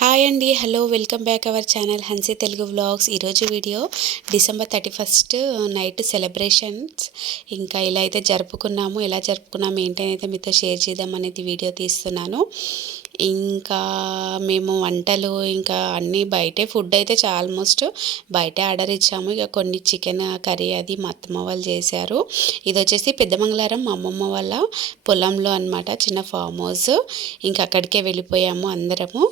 Hi అండి, hello, welcome back our channel హన్సీ Telugu vlogs. ఈరోజు video December 31 night celebrations ఇంకా ఇలా అయితే జరుపుకున్నాము. ఎలా జరుపుకున్నాము ఏంటని అయితే మీతో షేర్ చేద్దాం అనేది వీడియో తీస్తున్నాను. ఇంకా మేము వంటలు ఇంకా అన్నీ బయటే, ఫుడ్ అయితే ఆల్మోస్ట్ బయటే ఆర్డర్ ఇచ్చాము. ఇక కొన్ని చికెన్ కర్రీ అది మా అత్తమ్మ వాళ్ళు చేశారు. ఇది వచ్చేసి పెద్దమంగళారం మా అమ్మమ్మ వాళ్ళ పొలంలో అనమాట, చిన్న ఫామ్ హౌస్. ఇంకా అక్కడికే వెళ్ళిపోయాము అందరము.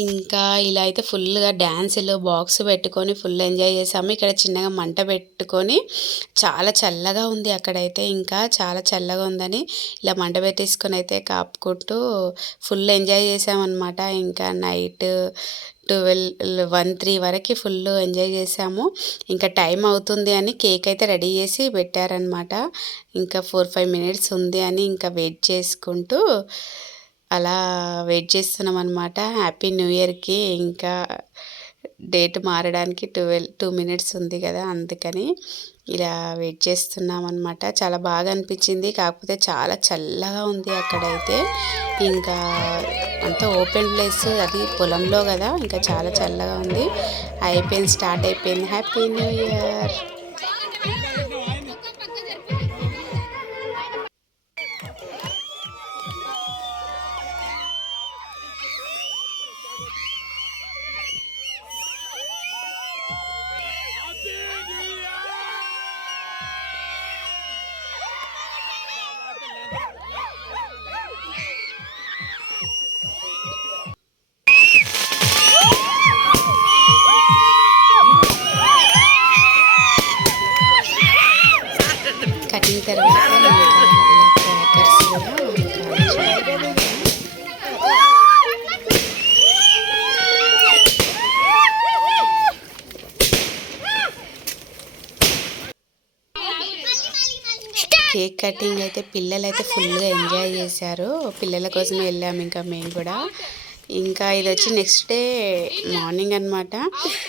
ఇంకా ఇలా అయితే ఫుల్గా డ్యాన్సులు బాక్స్ పెట్టుకొని ఫుల్ ఎంజాయ్ చేసాము. ఇక్కడ చిన్నగా మంట పెట్టుకొని చాలా చల్లగా ఉంది అక్కడైతే, ఇంకా చాలా చల్లగా ఉందని ఇలా మంట పెట్టేసుకొని అయితే కాపుకుంటూ ఫుల్ ఎంజాయ్ చేసామన్నమాట. ఇంకా నైట్ 12-1-3 వరకు ఫుల్ ఎంజాయ్ చేసాము. ఇంకా టైం అవుతుంది అని కేక్ అయితే రెడీ చేసి పెట్టారనమాట. ఇంకా 4-5 మినిట్స్ ఉంది అని ఇంకా వెయిట్ చేసుకుంటూ అలా వెయిట్ చేస్తున్నాం అనమాట. హ్యాపీ న్యూ ఇయర్కి ఇంకా డేట్ మారడానికి 2 మినిట్స్ ఉంది కదా, అందుకని ఇలా వెయిట్ చేస్తున్నాం అనమాట. చాలా బాగా అనిపించింది, కాకపోతే చాలా చల్లగా ఉంది అక్కడైతే. ఇంకా అంతా ఓపెన్ ప్లేస్, అది పొలంలో కదా, ఇంకా చాలా చల్లగా ఉంది. అయిపోయింది, స్టార్ట్ అయిపోయింది. Happy new year. కటింగ్ తర్వాత క్రాకర్స్ కూడా కేక్ కటింగ్ అయితే పిల్లలు అయితే ఫుల్గా ఎంజాయ్ చేశారు. పిల్లల కోసం వెళ్ళాము ఇంకా మేము కూడా. ఇంకా ఇది వచ్చి నెక్స్ట్ డే మార్నింగ్ అనమాట.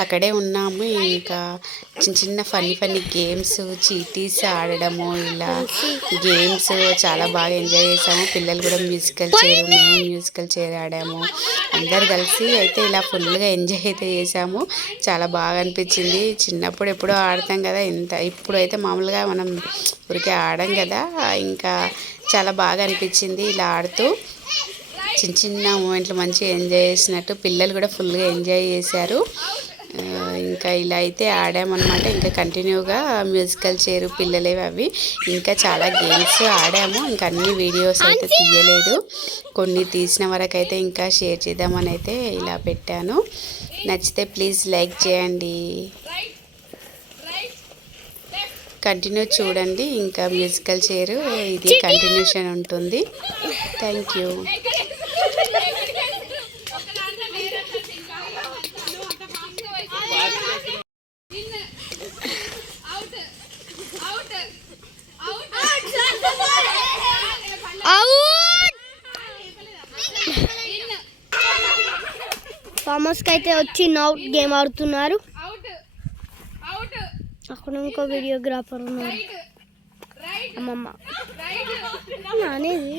అక్కడే ఉన్నాము. ఇంకా చిన్న చిన్న ఫన్నీ గేమ్స్, చీటీస్ ఆడడము, ఇలా గేమ్స్ చాలా బాగా ఎంజాయ్ చేసాము. పిల్లలు కూడా మ్యూజికల్ చైర్, మేము మ్యూజికల్ చైర్ ఆడాము. అందరు కలిసి అయితే ఇలా ఫుల్గా ఎంజాయ్ అయితే చేసాము. చాలా బాగా అనిపించింది. చిన్నప్పుడు ఎప్పుడో ఆడతాం కదా, ఇప్పుడు అయితే మామూలుగా మనం ఊరికే ఆడం కదా. ఇంకా చాలా బాగా అనిపించింది ఇలా ఆడుతూ. చిన్న చిన్న మూమెంట్లు మంచిగా ఎంజాయ్ చేసినట్టు పిల్లలు కూడా ఫుల్గా ఎంజాయ్ చేశారు. ఇంకా ఇలా అయితే ఆడామన్నమాట. ఇంకా కంటిన్యూగా మ్యూజికల్ చైర్ పిల్లలేవి అవి, ఇంకా చాలా గేమ్స్ ఆడాము. ఇంకా అన్ని వీడియోస్ అయితే తీయలేదు, కొన్ని తీసిన వరకు అయితే ఇంకా షేర్ చేద్దామని అయితే ఇలా పెట్టాను. నచ్చితే ప్లీజ్ లైక్ చేయండి, కంటిన్యూ చూడండి. ఇంకా మ్యూజికల్ చైర్ ఇది కంటిన్యూషన్ ఉంటుంది. Thank you. ఫార్మర్స్కి అయితే వచ్చి అవుట్ గేమ్ ఆడుతున్నారు. అక్కడ ఇంకో వీడియోగ్రాఫర్ ఉన్నారు. అమ్మమ్మ అనేది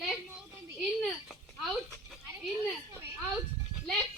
left, in, out, left.